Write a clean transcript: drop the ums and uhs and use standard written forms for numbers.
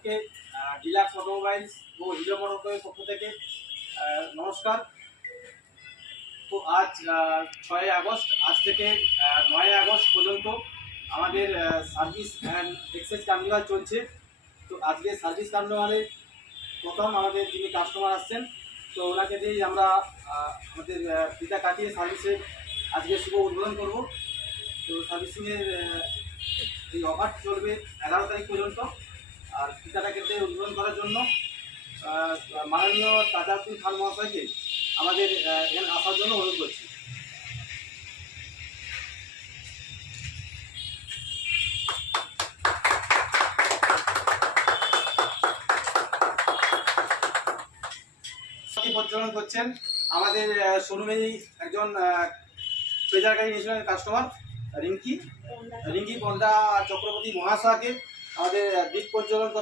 সকলকে deluxe automobiles ও hero মোটরসের পক্ষ থেকে নমস্কার। তো আজ 6 আগস্ট, আজ থেকে 9 আগস্ট পর্যন্ত আমাদের সার্ভিস অ্যান্ড এক্সচেঞ্জ কার্নিভাল চলছে। তো আজকে সার্ভিস কার্নিভালে প্রথম আমাদের যিনি কাস্টমার আসছেন, তো ওনাকে দিয়েই আমরা আমাদের ফিতা কাটিয়ে সার্ভিসের আজকে শুভ উদ্বোধন করব। তো সার্ভিসিংয়ের এই অফার চলবে 11 তারিখ পর্যন্ত। আর ফিতাটা কেটে উদ্বোধন করার জন্য মাননীয় তাজাউদ্দিন খান মহাশয়কে আমাদের এখানে আসার জন্য অনুরোধ করছি। পরিচালনা করছেন আমাদের শোরুমেরই একজন ট্রেজার গাড়ি national customer Rinki panda Chakraborty মহাশয়কে আমাদের দিক পরিচালনা করা